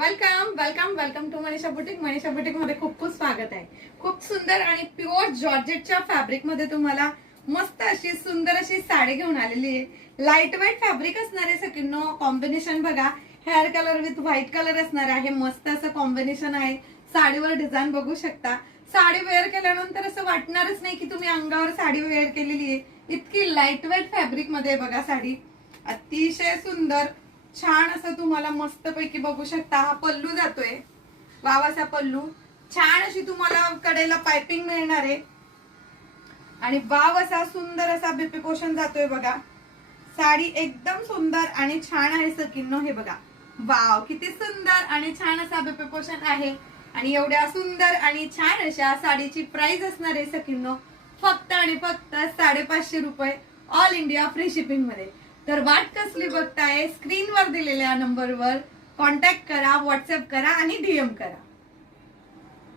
Welcome welcome welcome to Manisha boutique. Manisha boutique मध्ये खूप खूप स्वागत आहे. खूप सुंदर आणि प्युअर जॉर्जेटच्या फॅब्रिक मध्ये तुम्हाला मस्त अशी सुंदर अशी साडी घेऊन आलेली आहे. लाईट वेट फॅब्रिक असणार आहे. सगळ्यांनो कॉम्बिनेशन बघा, hair colour with white colour असणार आहे. मस्त असं कॉम्बिनेशन आहे. साडीवर डिझाईन बघू शकता. साडी वेअर केल्यानंतर असं वाटणारच नाही की तुम्ही अंगावर साडी वेअर केलेली आहे. इतकी लाईट वेट फॅब्रिक मध्ये बघा साडी, अतिशय सुंदर छान असं तुम्हाला मस्त पैकी बघू शकता. हा पल्लू जातोय, वाव असा पल्लू, छान अशी तुम्हाला कडेला पाइपिंग मिळणार आहे आणि वाव असा सुंदर असा बीपी पोषण जातोय बघा. साडी एकदम सुंदर आणि छान आहे सकिन्नो. हे बघा, वाव किती सुंदर आणि छान असा बीपी पोषण आहे. आणि एवढ्या सुंदर आणि छान अशा साडीची प्राइस असणार आहे सकिन्नो फक्त आणि फक्त 550 रुपये, ऑल इंडिया फ्री शिपिंग मध्ये. तर वाट कसली बघताय, स्क्रीनवर दिलेल्या नंबरवर कॉन्टॅक्ट करा, व्हॉट्सअप करा आणि डीएम करा.